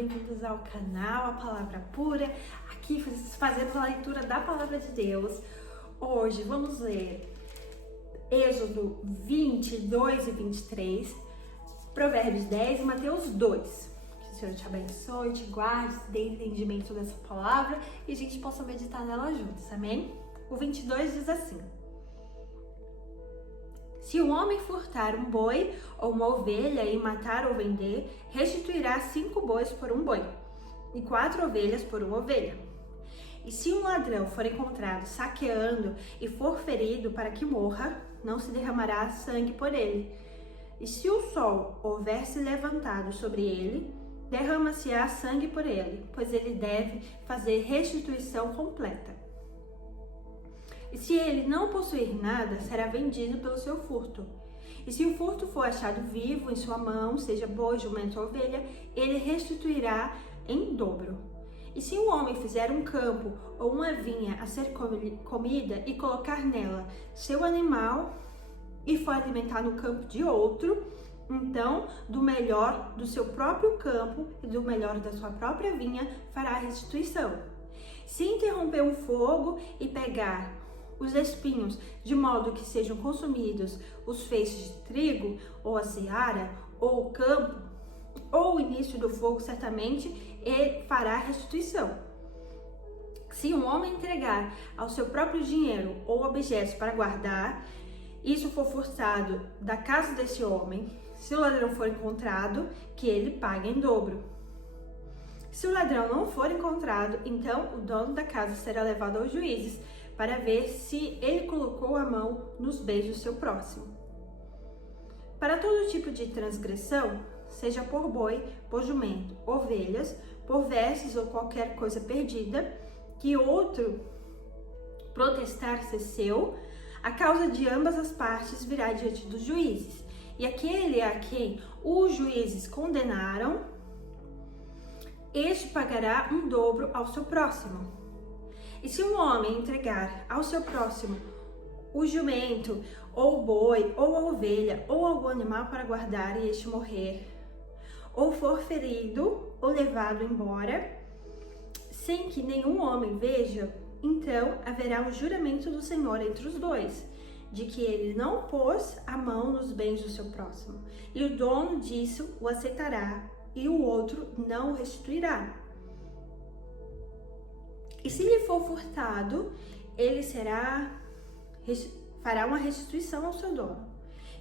bem-vindos ao canal A Palavra Pura. Aqui fazemos a leitura da Palavra de Deus. Hoje vamos ler Êxodo 22 e 23, Provérbios 10 e Mateus 2. Que o Senhor te abençoe, te guarde, te dê entendimento dessa palavra e a gente possa meditar nela juntos, amém? O 22 diz assim: se um homem furtar um boi ou uma ovelha e matar ou vender, restituirá 5 bois por um boi e 4 ovelhas por uma ovelha. E se um ladrão for encontrado saqueando e for ferido para que morra, não se derramará sangue por ele. E se o sol houver se levantado sobre ele, derrama-se-á sangue por ele, pois ele deve fazer restituição completa. E se ele não possuir nada, será vendido pelo seu furto. E se o furto for achado vivo em sua mão, seja boi, jumento ou ovelha, ele restituirá em dobro. E se um homem fizer um campo ou uma vinha a ser comida e colocar nela seu animal e for alimentar no campo de outro, então do melhor do seu próprio campo e do melhor da sua própria vinha fará restituição. Se interromper o fogo e pegar os espinhos, de modo que sejam consumidos os feixes de trigo, ou a seara, ou o campo, ou o início do fogo, certamente ele fará restituição. Se um homem entregar ao seu próprio dinheiro ou objetos para guardar, isso for furtado da casa desse homem, se o ladrão for encontrado, que ele pague em dobro. Se o ladrão não for encontrado, então o dono da casa será levado aos juízes, para ver se ele colocou a mão nos bens do seu próximo. Para todo tipo de transgressão, seja por boi, por jumento, ovelhas, por vestes ou qualquer coisa perdida, que outro protestar ser seu, a causa de ambas as partes virá diante dos juízes. E aquele a quem os juízes condenaram, este pagará um dobro ao seu próximo. E se um homem entregar ao seu próximo o jumento, ou o boi, ou a ovelha, ou algum animal para guardar e este morrer, ou for ferido ou levado embora, sem que nenhum homem veja, então haverá um juramento do Senhor entre os dois, de que ele não pôs a mão nos bens do seu próximo, e o dono disso o aceitará, e o outro não o restituirá. E se lhe for furtado, ele fará uma restituição ao seu dono.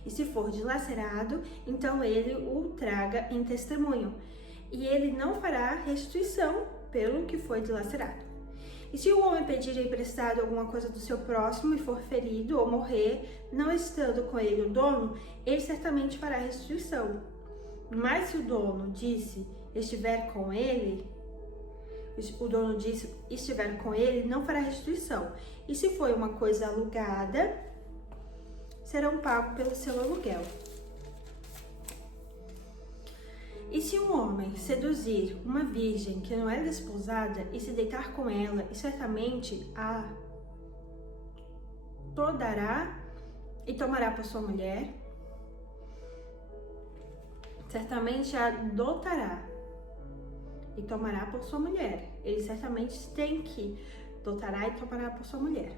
E se for dilacerado, então ele o traga em testemunho, e ele não fará restituição pelo que foi dilacerado. E se o homem pedir emprestado alguma coisa do seu próximo e for ferido ou morrer, não estando com ele o dono, ele certamente fará restituição. Mas se o dono estiver com ele, não fará restituição. E se foi uma coisa alugada, serão pagos pelo seu aluguel. E se um homem seduzir uma virgem que não é desposada e se deitar com ela, e certamente a todará e tomará por sua mulher, certamente a dotará e tomará por sua mulher. Ele certamente tem que dotará e tomará por sua mulher.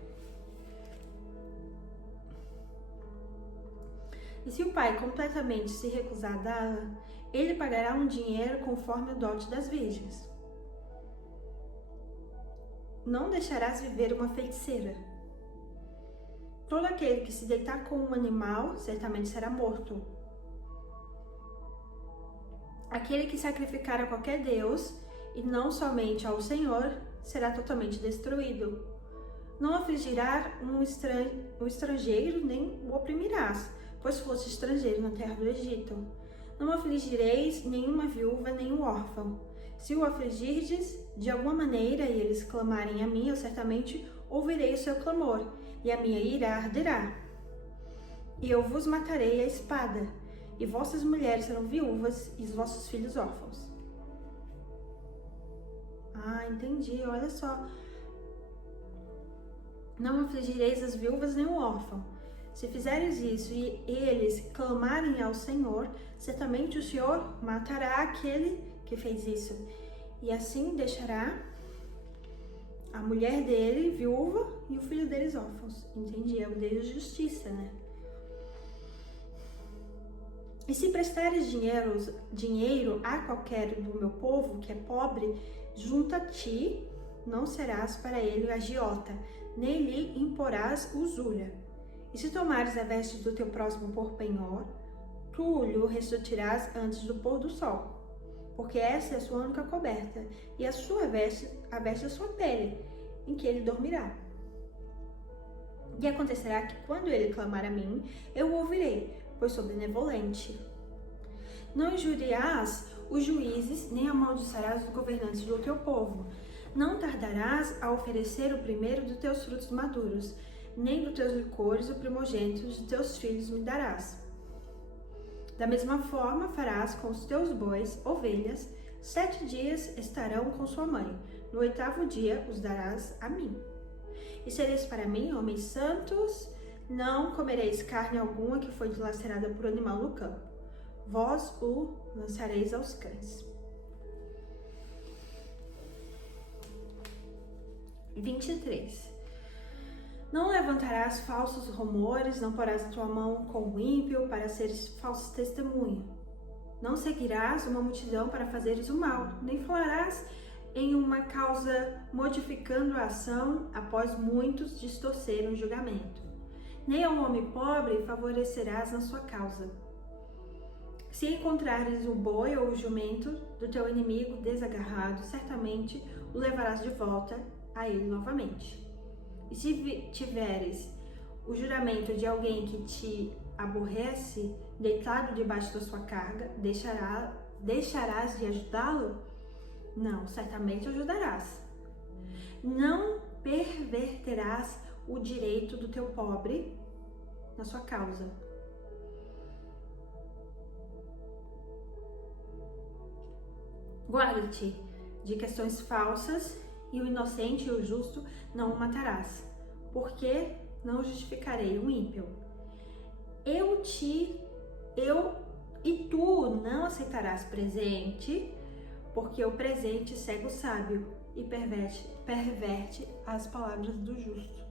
E se o pai completamente se recusar a dá-la, ele pagará um dinheiro conforme o dote das virgens. Não deixarás viver uma feiticeira. Todo aquele que se deitar com um animal, certamente será morto. Aquele que sacrificar a qualquer deus, e não somente ao Senhor, será totalmente destruído. Não afligirá um estrangeiro, nem o oprimirás, pois fosse estrangeiro na terra do Egito. Não afligireis nenhuma viúva, nem o órfão. Se o afligirdes de alguma maneira e eles clamarem a mim, eu certamente ouvirei o seu clamor, e a minha ira arderá. E eu vos matarei à espada, e vossas mulheres serão viúvas e os vossos filhos órfãos. Ah, entendi, olha só. Não afligireis as viúvas nem o órfão. Se fizeres isso e eles clamarem ao Senhor, certamente o Senhor matará aquele que fez isso. E assim deixará a mulher dele viúva e o filho deles órfãos. Entendi, é o Deus de justiça, né? E se prestares dinheiro a qualquer do meu povo que é pobre, junto a ti, não serás para ele agiota, nem lhe imporás usura. E se tomares a veste do teu próximo por penhor, tu lhe restituirás antes do pôr do sol, porque essa é a sua única coberta, e a sua veste, a veste da sua pele, em que ele dormirá. E acontecerá que quando ele clamar a mim, eu o ouvirei, pois sou benevolente. Não injuriarás os juízes, nem amaldiçoarás os governantes do teu povo. Não tardarás a oferecer o primeiro dos teus frutos maduros, nem dos teus licores o primogênito de teus filhos me darás. Da mesma forma farás com os teus bois, ovelhas, 7 dias estarão com sua mãe. No 8º dia os darás a mim. E sereis para mim, homens santos, não comereis carne alguma que foi dilacerada por animal no campo. Vós o lançareis aos cães. 23. Não levantarás falsos rumores, não porás a tua mão com o ímpio para seres falso testemunho. Não seguirás uma multidão para fazeres o mal, nem falarás em uma causa modificando a ação após muitos distorceram o julgamento. Nem ao homem pobre favorecerás na sua causa. Se encontrares o boi ou o jumento do teu inimigo desagarrado, certamente o levarás de volta a ele novamente. E se tiveres o juramento de alguém que te aborrece, deitado debaixo da sua carga, deixarás de ajudá-lo? Não, certamente ajudarás. Não perverterás o direito do teu pobre na sua causa. Guarda-te de questões falsas, e o inocente e o justo não o matarás, porque não justificarei o ímpio. E tu não aceitarás presente, porque o presente cega o sábio e perverte as palavras do justo.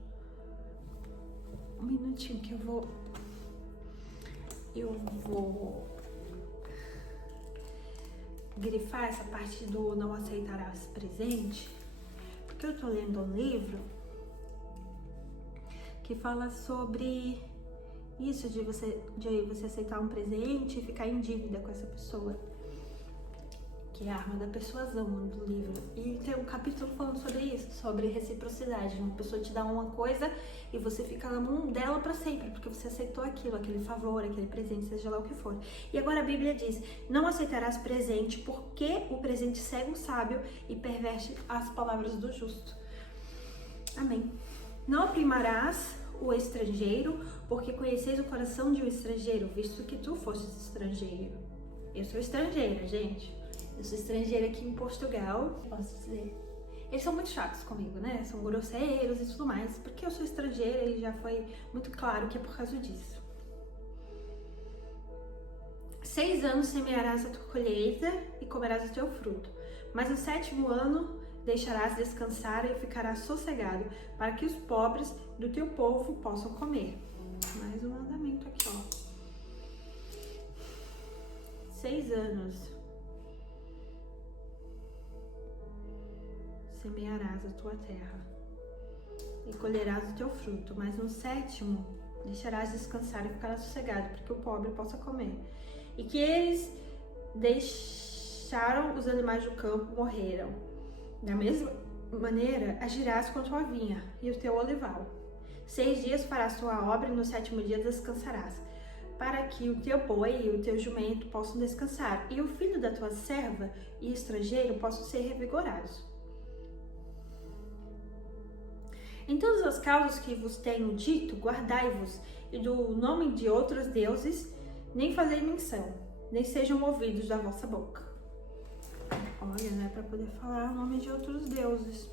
Um minutinho que eu vou grifar essa parte do não aceitarás presente, porque eu tô lendo um livro que fala sobre isso de você aceitar um presente e ficar em dívida com essa pessoa, que é a arma da persuasão do livro. E tem um capítulo falando sobre isso, sobre reciprocidade. Uma pessoa te dá uma coisa e você fica na mão dela para sempre, porque você aceitou aquilo, aquele favor, aquele presente, seja lá o que for. E agora a Bíblia diz: não aceitarás presente, porque o presente cega o sábio e perverte as palavras do justo. Amém. Não oprimirás o estrangeiro, porque conheceis o coração de um estrangeiro, visto que tu fostes estrangeiro. Eu sou estrangeira, gente. Eu sou estrangeira aqui em Portugal, posso dizer. Eles são muito chatos comigo, né? São grosseiros e tudo mais. Porque eu sou estrangeira e já foi muito claro que é por causa disso. 6 anos semearás a tua colheita e comerás o teu fruto. Mas no 7º ano deixarás descansar e ficarás sossegado, para que os pobres do teu povo possam comer. Mais um mandamento aqui, ó. 6 anos. Semearás a tua terra e colherás o teu fruto, mas no 7º deixarás descansar e ficarás sossegado, para que o pobre possa comer. E que eles deixaram os animais do campo, morreram. Da mesma maneira, agirás com a tua vinha e o teu olival. 6 dias farás tua obra e no 7º dia descansarás, para que o teu boi e o teu jumento possam descansar, e o filho da tua serva e estrangeiro possam ser revigorados. Em todas as causas que vos tenho dito, guardai-vos, e do nome de outros deuses nem fazei menção, nem sejam ouvidos da vossa boca. Olha, né, para poder falar o nome de outros deuses.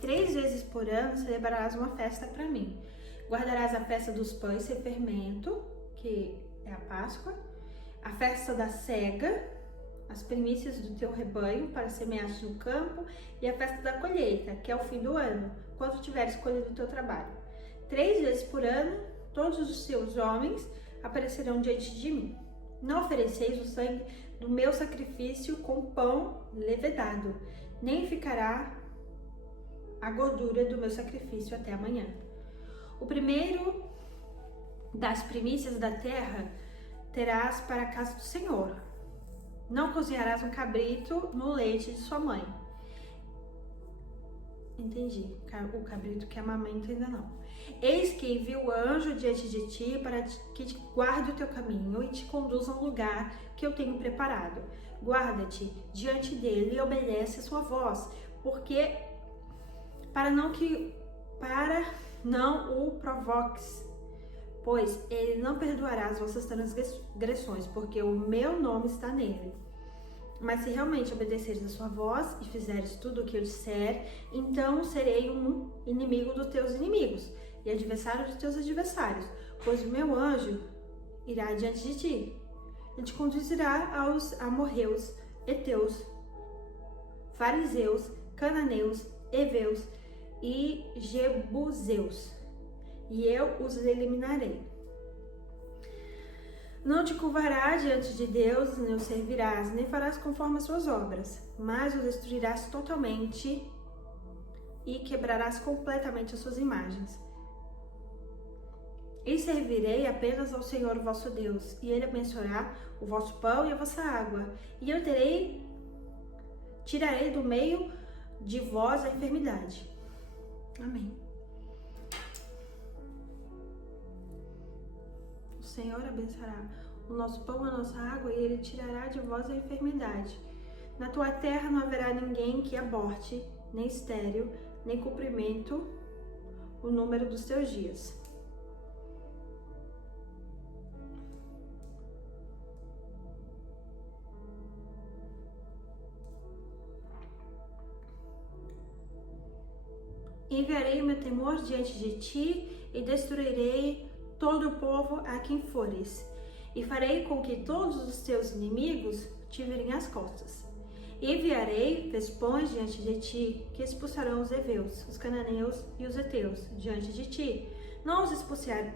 Três vezes por ano celebrarás uma festa para mim. Guardarás a festa dos pães sem fermento, que é a Páscoa, a festa da cega, as primícias do teu rebanho para semeares no campo, e a festa da colheita, que é o fim do ano, quando tiveres colhido o teu trabalho. 3 vezes por ano, todos os seus homens aparecerão diante de mim. Não ofereceis o sangue do meu sacrifício com pão levedado, nem ficará a gordura do meu sacrifício até amanhã. O primeiro das primícias da terra terás para a casa do Senhor. Não cozinharás um cabrito no leite de sua mãe. Entendi, o cabrito que amamenta ainda não. Eis que envio o anjo diante de ti para que te guarde o teu caminho e te conduza a um lugar que eu tenho preparado. Guarda-te diante dele e obedece a sua voz, porque para não o provoques, pois ele não perdoará as vossas transgressões, porque o meu nome está nele. Mas se realmente obedeceres a sua voz e fizeres tudo o que eu disser, então serei um inimigo dos teus inimigos e adversário dos teus adversários, pois o meu anjo irá diante de ti e te conduzirá aos amorreus, heteus, fariseus, cananeus, heveus e jebuseus, e eu os eliminarei. Não te curvará diante de Deus, nem o servirás, nem farás conforme as suas obras, mas o destruirás totalmente e quebrarás completamente as suas imagens. E servirei apenas ao Senhor vosso Deus, e ele abençoará o vosso pão e a vossa água, e eu tirarei do meio de vós a enfermidade. Amém. O Senhor abençoará o nosso pão, a nossa água, e ele tirará de vós a enfermidade. Na tua terra não haverá ninguém que aborte, nem estéril, nem cumprimento o número dos teus dias. Enviarei o meu temor diante de ti e destruirei todo o povo a quem fores, e farei com que todos os teus inimigos te virem as costas. Enviarei vespões diante de ti, que expulsarão os heveus, os cananeus e os heteus diante de ti. Não os expulsarei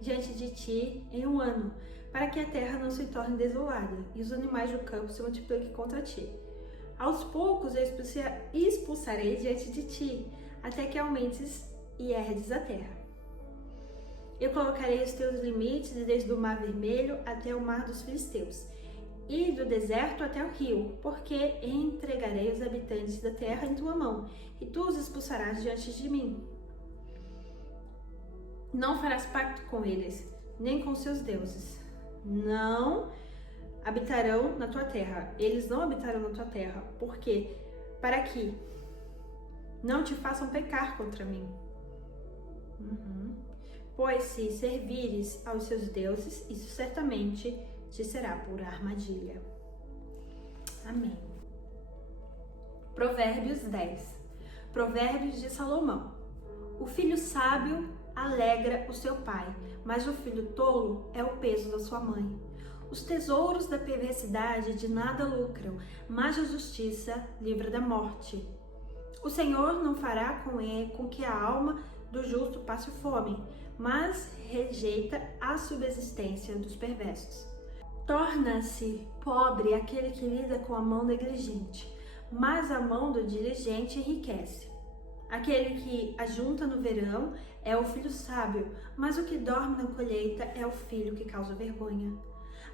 diante de ti em um ano, para que a terra não se torne desolada e os animais do campo se multipliquem contra ti. Aos poucos eu expulsarei diante de ti, até que aumentes e herdes a terra. Eu colocarei os teus limites desde o mar vermelho até o mar dos filisteus, e do deserto até o rio, porque entregarei os habitantes da terra em tua mão, e tu os expulsarás diante de mim. Não farás pacto com eles, nem com seus deuses. Não habitarão na tua terra. Eles não habitarão na tua terra, porque para que não te façam pecar contra mim. Pois se servires aos seus deuses, isso certamente te será por armadilha. Amém. Provérbios 10. Provérbios de Salomão. O filho sábio alegra o seu pai, mas o filho tolo é o peso da sua mãe. Os tesouros da perversidade de nada lucram, mas a justiça livra da morte. O Senhor não fará com que a alma do justo passe fome, mas rejeita a subsistência dos perversos. Torna-se pobre aquele que lida com a mão negligente, mas a mão do diligente enriquece. Aquele que ajunta no verão é o filho sábio, mas o que dorme na colheita é o filho que causa vergonha.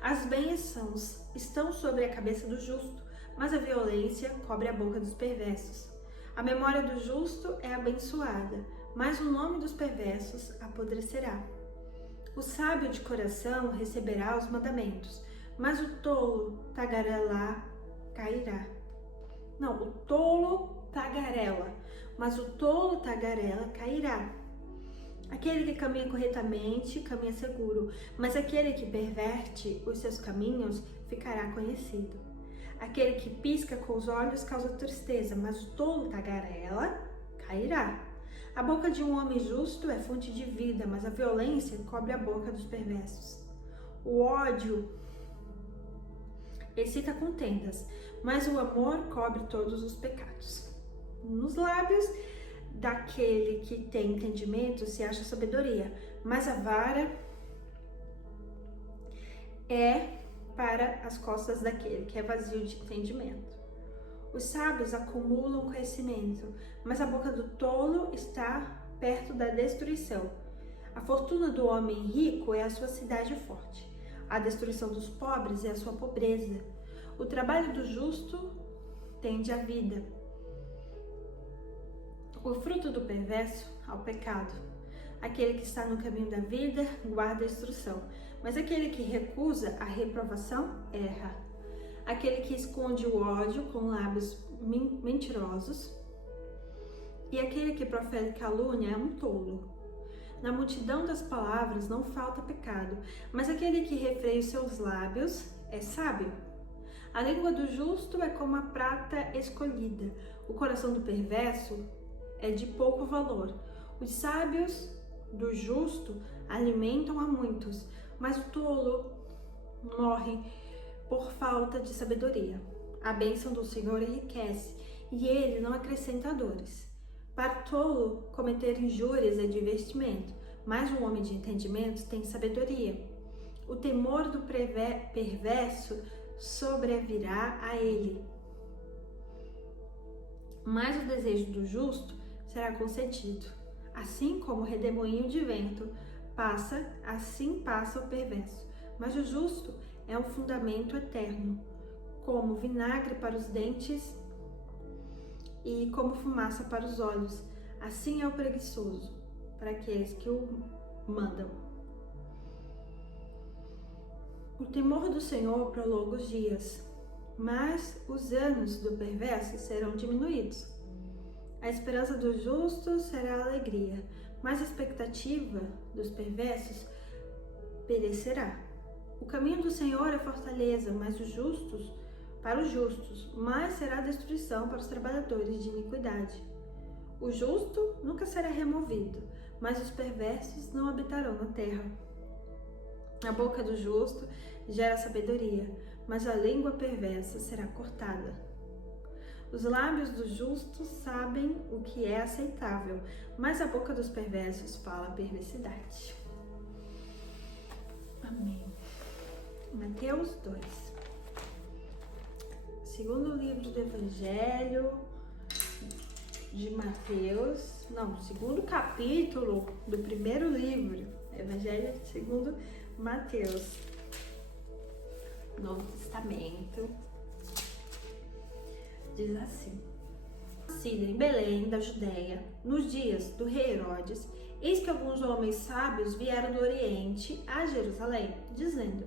As bênçãos estão sobre a cabeça do justo, mas a violência cobre a boca dos perversos. A memória do justo é abençoada, mas o nome dos perversos apodrecerá. O sábio de coração receberá os mandamentos, mas o tolo cairá. Não, o tolo tagarela, mas o tolo tagarela cairá. Aquele que caminha corretamente caminha seguro, mas aquele que perverte os seus caminhos ficará conhecido. Aquele que pisca com os olhos causa tristeza, mas o tolo tagarela cairá. A boca de um homem justo é fonte de vida, mas a violência cobre a boca dos perversos. O ódio excita contendas, mas o amor cobre todos os pecados. Nos lábios daquele que tem entendimento se acha sabedoria, mas a vara é para as costas daquele que é vazio de entendimento. Os sábios acumulam conhecimento, mas a boca do tolo está perto da destruição. A fortuna do homem rico é a sua cidade forte. A destruição dos pobres é a sua pobreza. O trabalho do justo tende à vida. O fruto do perverso ao pecado. Aquele que está no caminho da vida guarda a instrução, mas aquele que recusa a reprovação erra. Aquele que esconde o ódio com lábios mentirosos e aquele que profere calúnia é um tolo. Na multidão das palavras não falta pecado, mas aquele que refreia os seus lábios é sábio. A língua do justo é como a prata escolhida, o coração do perverso é de pouco valor. Os sábios do justo alimentam a muitos, mas o tolo morre por falta de sabedoria. A bênção do Senhor enriquece, e ele não acrescenta dores. Para o tolo, cometer injúrias é divertimento, mas um homem de entendimento tem sabedoria. O temor do perverso sobrevirá a ele, mas o desejo do justo será concedido. Assim como o redemoinho de vento passa, assim passa o perverso, mas o justo é um fundamento eterno, como vinagre para os dentes e como fumaça para os olhos. Assim é o preguiçoso para aqueles que o mandam. O temor do Senhor prolonga os dias, mas os anos do perverso serão diminuídos. A esperança do justo será alegria, mas a expectativa dos perversos perecerá. O caminho do Senhor é fortaleza, mas para os justos, mas será destruição para os trabalhadores de iniquidade. O justo nunca será removido, mas os perversos não habitarão na terra. A boca do justo gera sabedoria, mas a língua perversa será cortada. Os lábios do justo sabem o que é aceitável, mas a boca dos perversos fala perversidade. Amém. Mateus 2. Segundo livro do Evangelho de Mateus, segundo capítulo do primeiro livro, Evangelho segundo Mateus, Novo Testamento, diz assim: Nascido em Belém, da Judéia, nos dias do rei Herodes, eis que alguns homens sábios vieram do Oriente a Jerusalém, dizendo: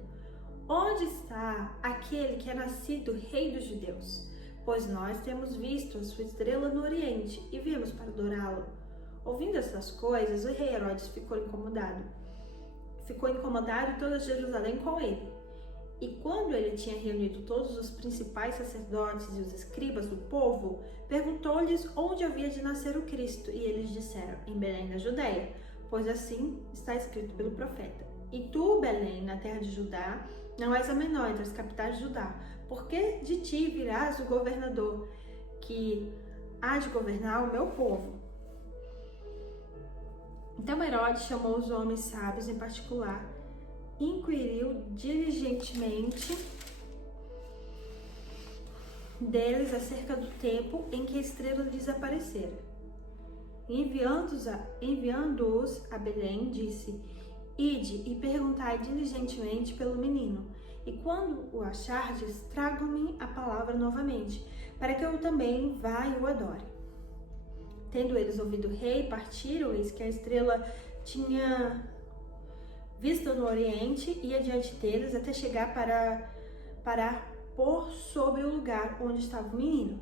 Onde está aquele que é nascido rei dos judeus? Pois nós temos visto a sua estrela no Oriente e viemos para adorá-lo. Ouvindo essas coisas, o rei Herodes ficou incomodado e toda Jerusalém com ele. E quando ele tinha reunido todos os principais sacerdotes e os escribas do povo, perguntou-lhes onde havia de nascer o Cristo. E eles disseram: em Belém da Judéia, pois assim está escrito pelo profeta: E tu, Belém, na terra de Judá, não és a menor entre as capitais de Judá, porque de ti virás o governador, que há de governar o meu povo. Então Herodes chamou os homens sábios em particular, inquiriu diligentemente deles acerca do tempo em que a estrela lhes aparecera. Enviando-os a Belém, disse: Ide e perguntai diligentemente pelo menino, e quando o achardes, tragam-me a palavra novamente, para que eu também vá e o adore. Tendo eles ouvido o rei, partiram, eis que a estrela tinha visto no oriente, ia diante deles até chegar para parar por sobre o lugar onde estava o menino.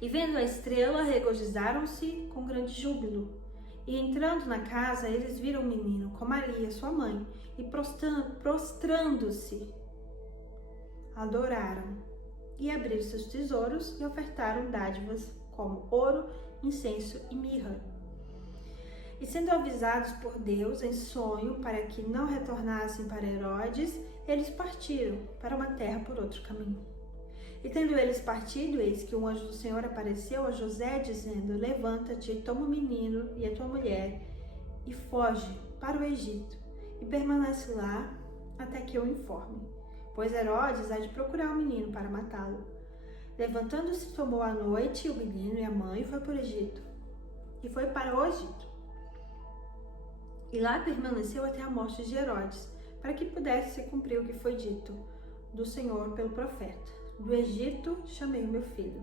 E vendo a estrela, regozijaram-se com grande júbilo. E entrando na casa, eles viram o menino com Maria, sua mãe, e prostrando-se, adoraram e abriram seus tesouros e ofertaram dádivas como ouro, incenso e mirra. E sendo avisados por Deus em sonho para que não retornassem para Herodes, eles partiram para uma terra por outro caminho. E tendo eles partido, eis que um anjo do Senhor apareceu a José, dizendo: levanta-te, toma o menino e a tua mulher, e foge para o Egito, e permanece lá até que eu informe, pois Herodes há de procurar o menino para matá-lo. Levantando-se, tomou à noite o menino e a mãe e foi para o Egito, e foi para o Egito. E lá permaneceu até a morte de Herodes, para que pudesse se cumprir o que foi dito do Senhor pelo profeta: do Egito chamei o meu filho.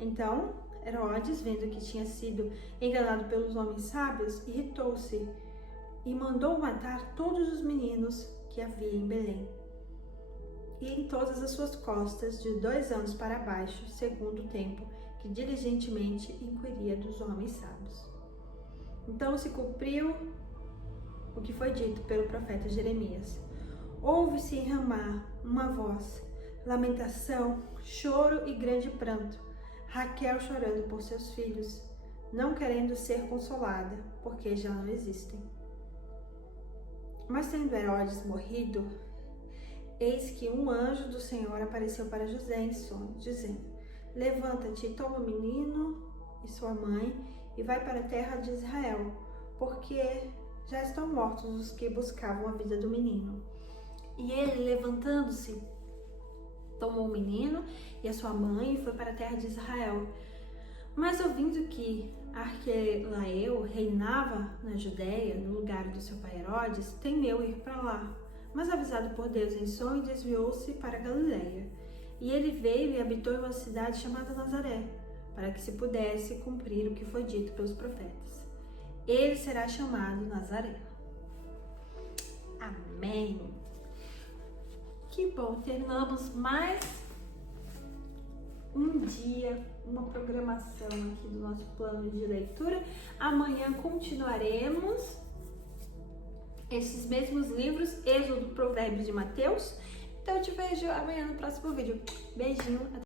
Então Herodes, vendo que tinha sido enganado pelos homens sábios, irritou-se e mandou matar todos os meninos que havia em Belém e em todas as suas costas, de 2 anos para baixo, segundo o tempo que diligentemente inquiria dos homens sábios. Então se cumpriu o que foi dito pelo profeta Jeremias. Ouve-se em Ramá uma voz, lamentação, choro e grande pranto, Raquel chorando por seus filhos, não querendo ser consolada, porque já não existem. Mas tendo Herodes morrido, eis que um anjo do Senhor apareceu para José em sonho, dizendo: levanta-te, toma o menino e sua mãe e vai para a terra de Israel, porque já estão mortos os que buscavam a vida do menino. E ele, levantando-se, tomou o menino e a sua mãe e foi para a terra de Israel. Mas ouvindo que Arquelaeu reinava na Judéia, no lugar do seu pai Herodes, temeu ir para lá. Mas avisado por Deus em sonho, desviou-se para Galiléia. E ele veio e habitou em uma cidade chamada Nazaré, para que se pudesse cumprir o que foi dito pelos profetas: ele será chamado Nazareno. Amém. Que bom, terminamos mais um dia, uma programação aqui do nosso plano de leitura. Amanhã continuaremos esses mesmos livros, Êxodo, Provérbios e Mateus. Então eu te vejo amanhã no próximo vídeo. Beijinho.